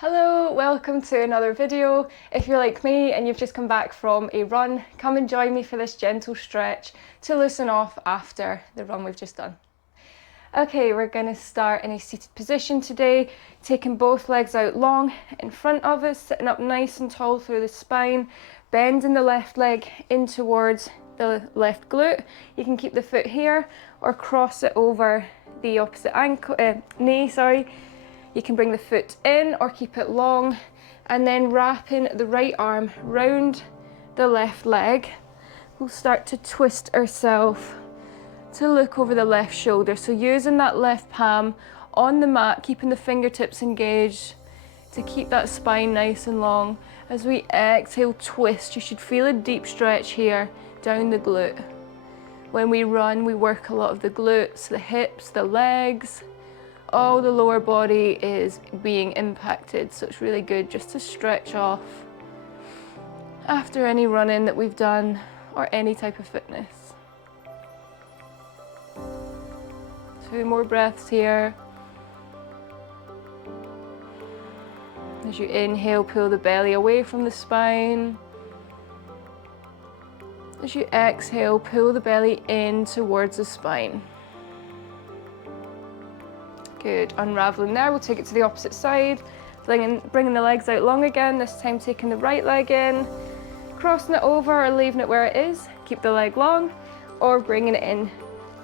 Hello, welcome to another video. If you're like me and you've just come back from a run, come and join me for this gentle stretch to loosen off after the run we've just done. Okay, we're going to start in a seated position today, taking both legs out long in front of us, sitting up nice and tall through the spine, bending the left leg in towards the left glute. You can keep the foot here or cross it over the opposite knee. You can bring the foot in or keep it long, and then wrapping the right arm round the left leg. We'll start to twist ourselves to look over the left shoulder. So using that left palm on the mat, keeping the fingertips engaged to keep that spine nice and long. As we exhale, twist. You should feel a deep stretch here down the glute. When we run, we work a lot of the glutes, the hips, the legs. All the lower body is being impacted, so it's really good just to stretch off after any running that we've done or any type of fitness. 2 more breaths here. As you inhale, pull the belly away from the spine. As you exhale, pull the belly in towards the spine. Good, unraveling there. We'll take it to the opposite side, bringing the legs out long again, this time taking the right leg in, crossing it over or leaving it where it is, keep the leg long, or bringing it in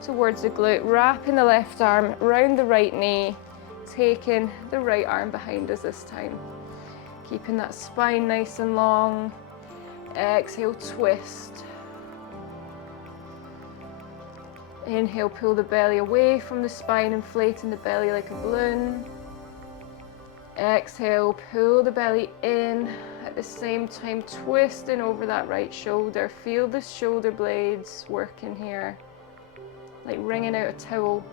towards the glute, wrapping the left arm round the right knee, taking the right arm behind us this time. Keeping that spine nice and long. Exhale, twist. Inhale, pull the belly away from the spine, inflating the belly like a balloon. Exhale, pull the belly in, at the same time twisting over that right shoulder. Feel the shoulder blades working here, like wringing out a towel.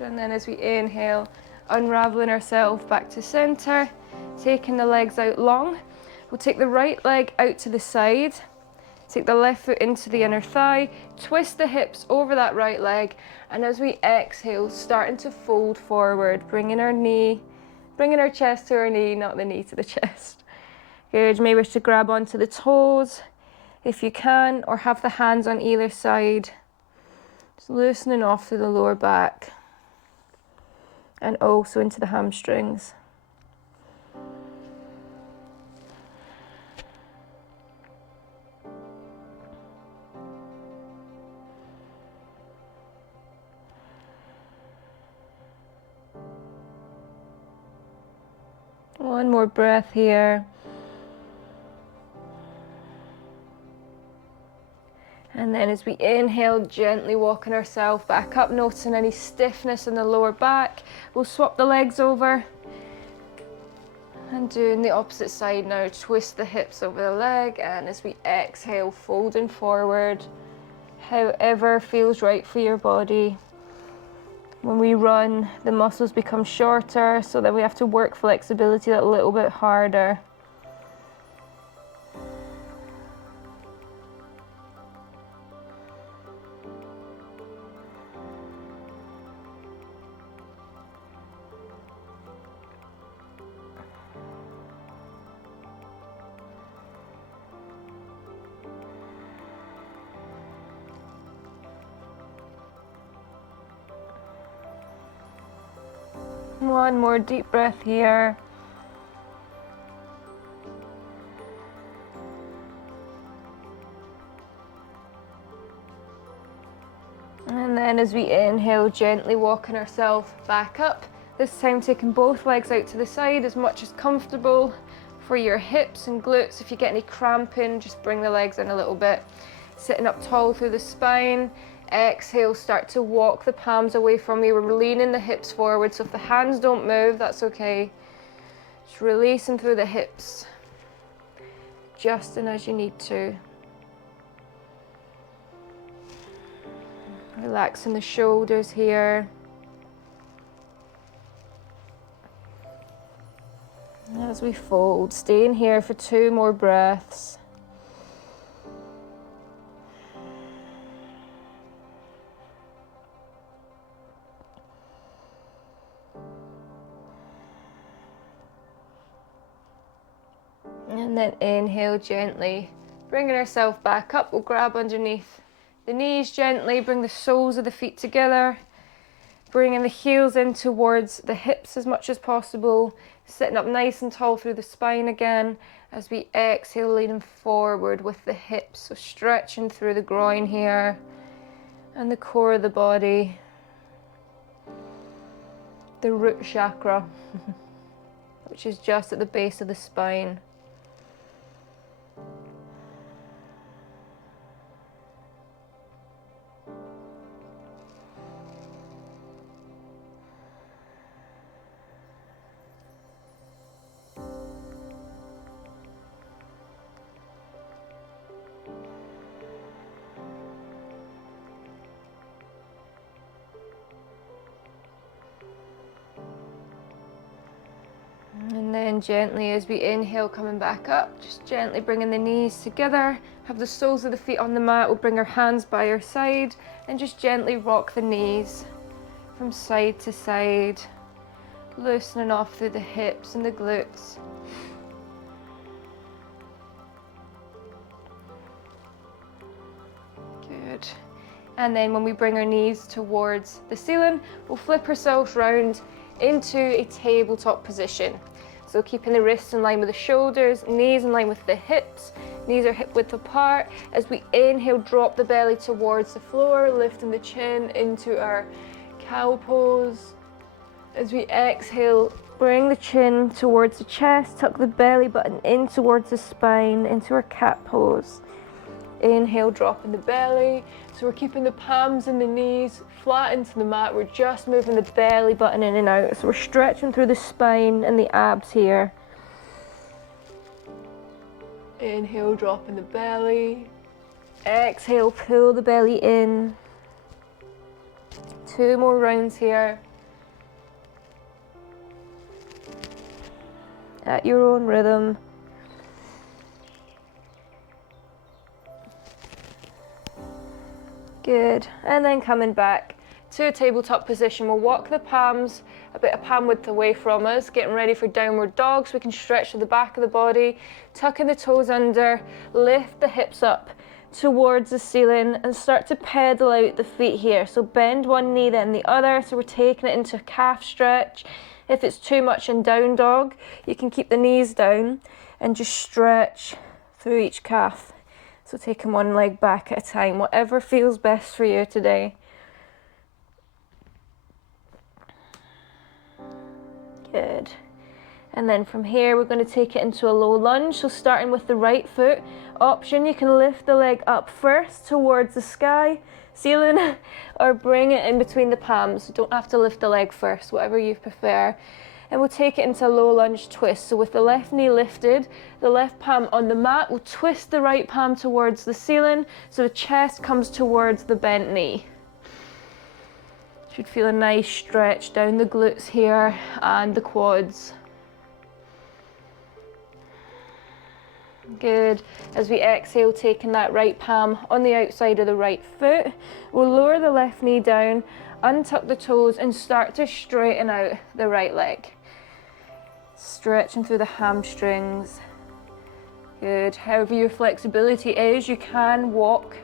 And then as we inhale, unraveling ourselves back to center, taking the legs out long. We'll take the right leg out to the side, take the left foot into the inner thigh, twist the hips over that right leg, and as we exhale, starting to fold forward, bringing our chest to our knee, not the knee to the chest. Good, you may wish to grab onto the toes if you can, or have the hands on either side, just loosening off through the lower back. And also into the hamstrings. One more breath here. And then as we inhale, gently walking ourselves back up, noticing any stiffness in the lower back. We'll swap the legs over. And doing the opposite side now, twist the hips over the leg, and as we exhale, folding forward, however feels right for your body. When we run, the muscles become shorter, so then we have to work flexibility that little bit harder. One more deep breath here. And then as we inhale, gently walking ourselves back up. This time taking both legs out to the side as much as comfortable for your hips and glutes. If you get any cramping, just bring the legs in a little bit. Sitting up tall through the spine. Exhale, start to walk the palms away from you. We're leaning the hips forward, so if the hands don't move, that's okay. Just releasing through the hips, adjusting as you need to. Relaxing the shoulders here. As we fold, staying here for 2 more breaths. And then inhale gently, bringing ourselves back up. We'll grab underneath the knees gently, bring the soles of the feet together, bringing the heels in towards the hips as much as possible, sitting up nice and tall through the spine again. As we exhale, leaning forward with the hips, so stretching through the groin here and the core of the body, the root chakra, which is just at the base of the spine. And then gently, as we inhale, coming back up, just gently bringing the knees together, have the soles of the feet on the mat. We'll bring our hands by our side and just gently rock the knees from side to side, loosening off through the hips and the glutes. Good. And then when we bring our knees towards the ceiling, we'll flip ourselves round into a tabletop position. So keeping the wrists in line with the shoulders, knees in line with the hips, knees are hip width apart. As we inhale, drop the belly towards the floor, lifting the chin into our cow pose. As we exhale, bring the chin towards the chest, tuck the belly button in towards the spine, into our cat pose. Inhale, dropping the belly. So we're keeping the palms and the knees flat into the mat. We're just moving the belly button in and out. So we're stretching through the spine and the abs here. Inhale, dropping the belly. Exhale, pull the belly in. 2 more rounds here. At your own rhythm. Good, and then coming back to a tabletop position, we'll walk the palms a bit of palm width away from us, getting ready for downward dog, so we can stretch to the back of the body, tucking the toes under, lift the hips up towards the ceiling and start to pedal out the feet here. So bend one knee then the other, so we're taking it into a calf stretch. If it's too much in down dog, you can keep the knees down and just stretch through each calf. So taking one leg back at a time, whatever feels best for you today. Good. And then from here, we're going to take it into a low lunge. So starting with the right foot option, you can lift the leg up first towards the sky, ceiling, or bring it in between the palms. You don't have to lift the leg first, whatever you prefer. And we'll take it into a low lunge twist. So with the left knee lifted, the left palm on the mat, we'll twist the right palm towards the ceiling so the chest comes towards the bent knee. Should feel a nice stretch down the glutes here and the quads. Good. As we exhale, taking that right palm on the outside of the right foot, we'll lower the left knee down, untuck the toes and start to straighten out the right leg. Stretching through the hamstrings. Good. However your flexibility is, you can walk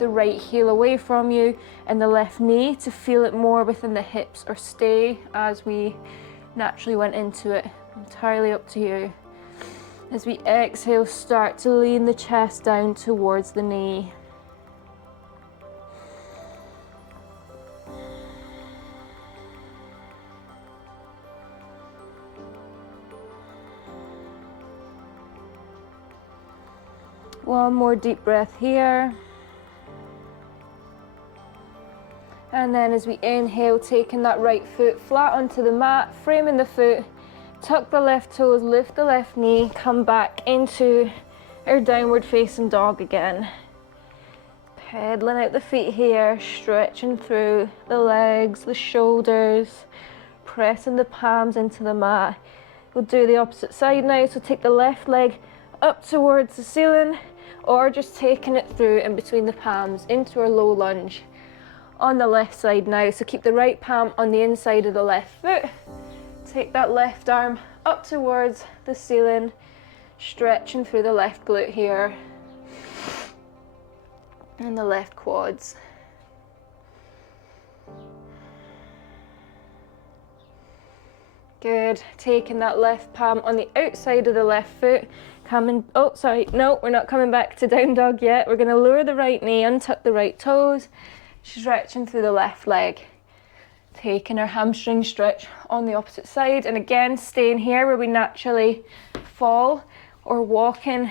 the right heel away from you and the left knee to feel it more within the hips, or stay as we naturally went into it. Entirely up to you. As we exhale, start to lean the chest down towards the knee. One more deep breath here. And then as we inhale, taking that right foot flat onto the mat, framing the foot, tuck the left toes, lift the left knee, come back into our downward facing dog again. Pedaling out the feet here, stretching through the legs, the shoulders, pressing the palms into the mat. We'll do the opposite side now, so take the left leg up towards the ceiling, or just taking it through in between the palms into our low lunge on the left side now. So keep the right palm on the inside of the left foot. Take that left arm up towards the ceiling, stretching through the left glute here and the left quads. Good. Taking that left palm on the outside of the left foot. Coming, oh sorry, no, we're not coming back to down dog yet. We're going to lower the right knee, untuck the right toes, stretching through the left leg. Taking our hamstring stretch on the opposite side, and again staying here where we naturally fall, or walking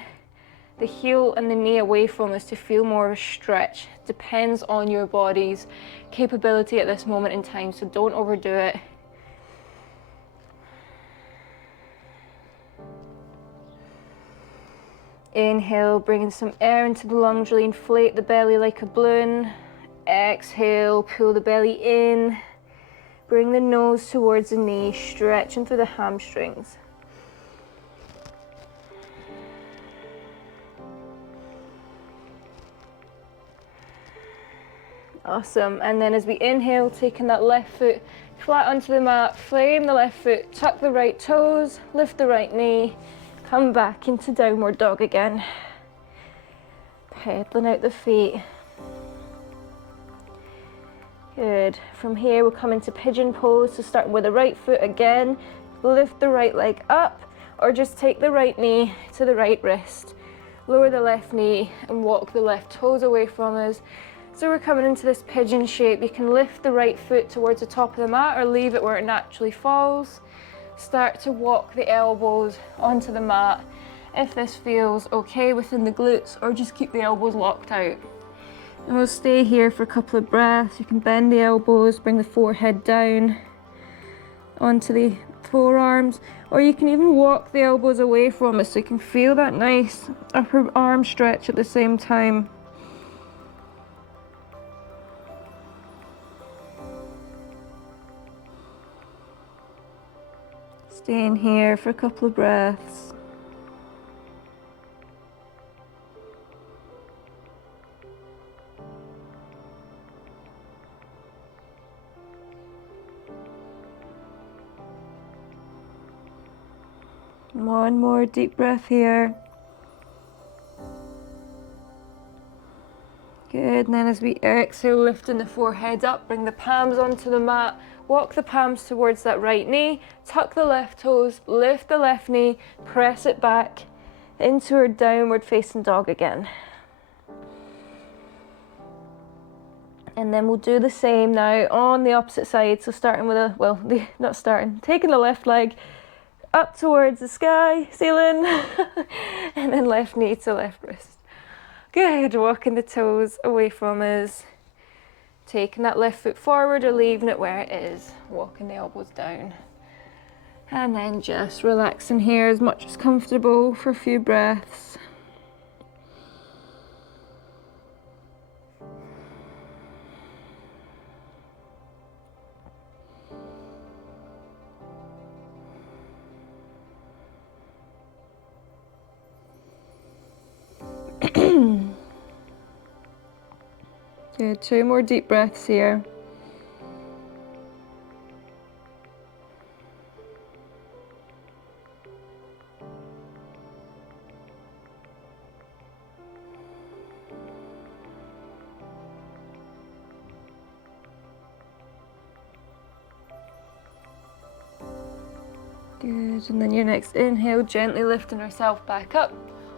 the heel and the knee away from us to feel more of a stretch. Depends on your body's capability at this moment in time, so don't overdo it. Inhale, bringing some air into the lungs, really inflate the belly like a balloon. Exhale, pull the belly in. Bring the nose towards the knee, stretching through the hamstrings. Awesome. And then as we inhale, taking that left foot flat onto the mat, flame the left foot, tuck the right toes, lift the right knee, come back into downward dog again. Pedaling out the feet. Good. From here we'll come into pigeon pose, so starting with the right foot again, lift the right leg up, or just take the right knee to the right wrist, lower the left knee and walk the left toes away from us. So we're coming into this pigeon shape. You can lift the right foot towards the top of the mat or leave it where it naturally falls. Start to walk the elbows onto the mat if this feels okay within the glutes, or just keep the elbows locked out. And we'll stay here for a couple of breaths. You can bend the elbows, bring the forehead down onto the forearms, or you can even walk the elbows away from us so you can feel that nice upper arm stretch at the same time. Staying here for a couple of breaths. One more deep breath here. Good, and then as we exhale, lifting the forehead up, bring the palms onto the mat, walk the palms towards that right knee, tuck the left toes, lift the left knee, press it back into our downward facing dog again. And then we'll do the same now on the opposite side, so starting with taking the left leg up towards the sky, ceiling, and then left knee to left wrist. Good, walking the toes away from us, taking that left foot forward or leaving it where it is, walking the elbows down. And then just relaxing here as much as comfortable for a few breaths. Good, 2 more deep breaths here. Good, and then your next inhale, gently lifting ourselves back up,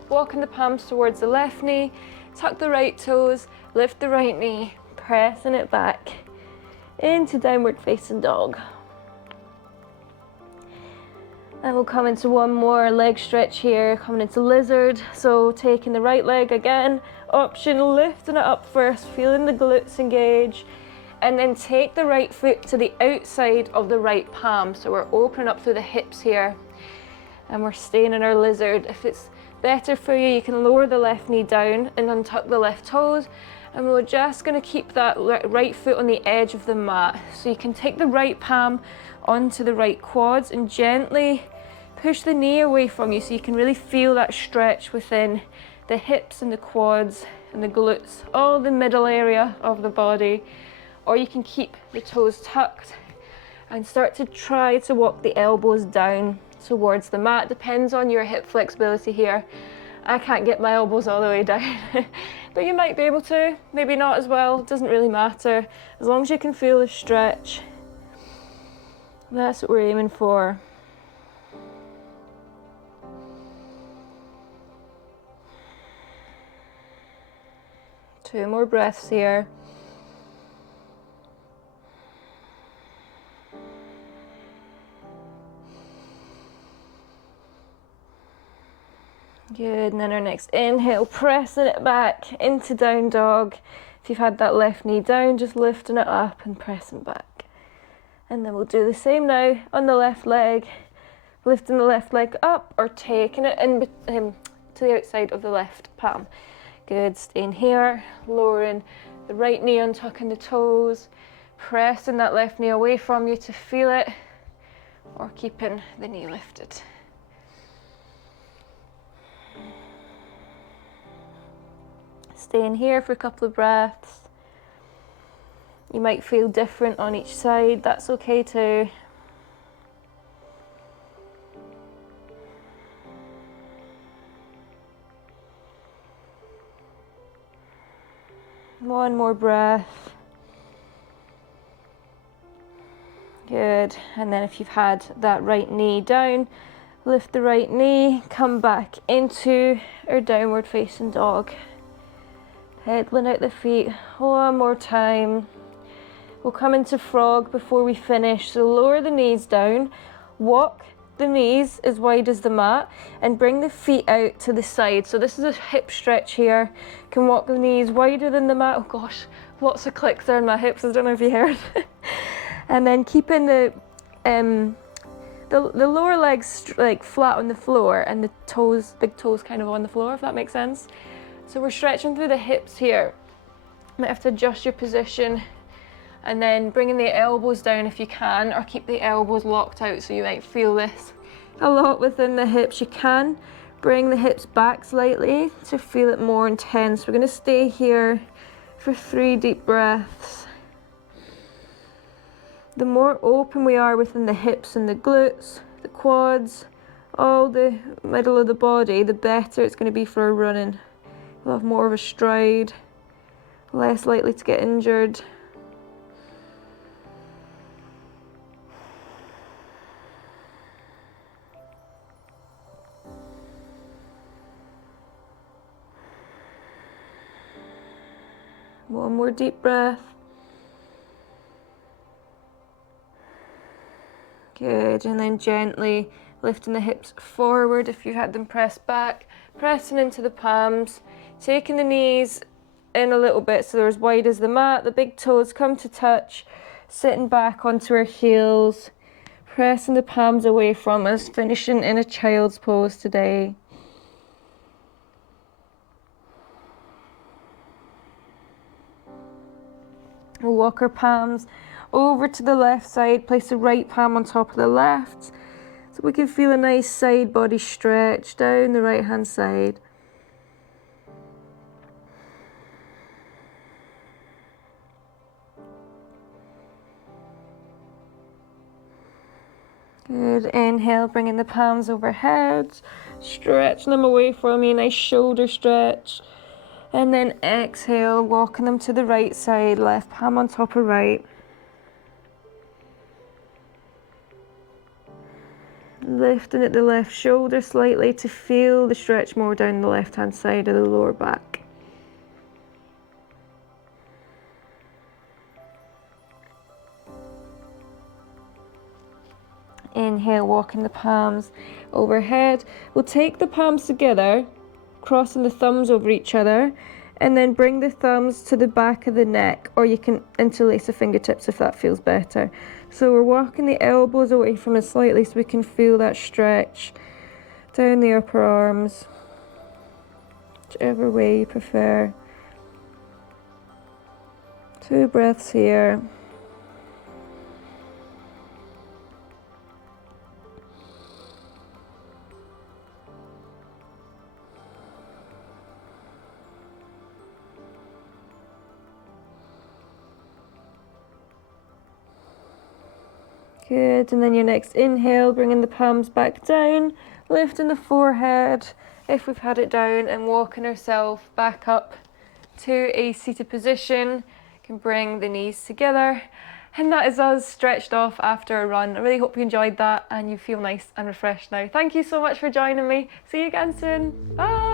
walking the palms towards the left knee, tuck the right toes, lift the right knee, pressing it back into downward facing dog. And we'll come into one more leg stretch here, coming into lizard. So taking the right leg again, option, lifting it up first, feeling the glutes engage, and then take the right foot to the outside of the right palm. So we're opening up through the hips here, and we're staying in our lizard. If it's better for you, you can lower the left knee down and untuck the left toes, and we're just going to keep that right foot on the edge of the mat. So you can take the right palm onto the right quads and gently push the knee away from you so you can really feel that stretch within the hips and the quads and the glutes, all the middle area of the body. Or you can keep the toes tucked and start to try to walk the elbows down towards the mat. Depends on your hip flexibility here. I can't get my elbows all the way down, but you might be able to, maybe not as well, it doesn't really matter. As long as you can feel the stretch, that's what we're aiming for. Two more breaths here. Good, and then our next inhale, pressing it back into down dog. If you've had that left knee down, just lifting it up and pressing back. And then we'll do the same now on the left leg, lifting the left leg up or taking it in to the outside of the left palm. Good, staying here, lowering the right knee, untucking the toes, pressing that left knee away from you to feel it, or keeping the knee lifted. Staying here for a couple of breaths. You might feel different on each side, that's okay too. One more breath. Good, and then if you've had that right knee down, lift the right knee, come back into our downward facing dog. Pedaling out the feet one more time. We'll come into frog before we finish, so lower the knees down, walk the knees as wide as the mat and bring the feet out to the side. So this is a hip stretch here. Can walk the knees wider than the mat. Oh gosh, lots of clicks there in my hips, I don't know if you heard. And then keeping the lower legs like flat on the floor and the toes, big toes kind of on the floor, if that makes sense. So we're stretching through the hips here. You might have to adjust your position and then bringing the elbows down if you can, or keep the elbows locked out, so you might feel this a lot within the hips. You can bring the hips back slightly to feel it more intense. We're going to stay here for 3 deep breaths. The more open we are within the hips and the glutes, the quads, all the middle of the body, the better it's going to be for our running. We'll have more of a stride, less likely to get injured. One more deep breath. Good, and then gently lifting the hips forward if you've had them pressed back, pressing into the palms, taking the knees in a little bit so they're as wide as the mat, the big toes come to touch, sitting back onto our heels, pressing the palms away from us, finishing in a child's pose today. We'll walk our palms over to the left side, place the right palm on top of the left, so we can feel a nice side body stretch down the right hand side. Good, inhale, bringing the palms overhead, stretching them away from you, nice shoulder stretch. And then exhale, walking them to the right side, left palm on top of right. Lifting at the left shoulder slightly to feel the stretch more down the left hand side of the lower back. Inhale, walking the palms overhead. We'll take the palms together, crossing the thumbs over each other, and then bring the thumbs to the back of the neck, or you can interlace the fingertips if that feels better. So we're walking the elbows away from us slightly so we can feel that stretch down the upper arms, whichever way you prefer. 2 breaths here. Good, and then your next inhale, bringing the palms back down, lifting the forehead if we've had it down, and walking ourselves back up to a seated position. You can bring the knees together. And that is us stretched off after a run. I really hope you enjoyed that and you feel nice and refreshed now. Thank you so much for joining me. See you again soon. Bye.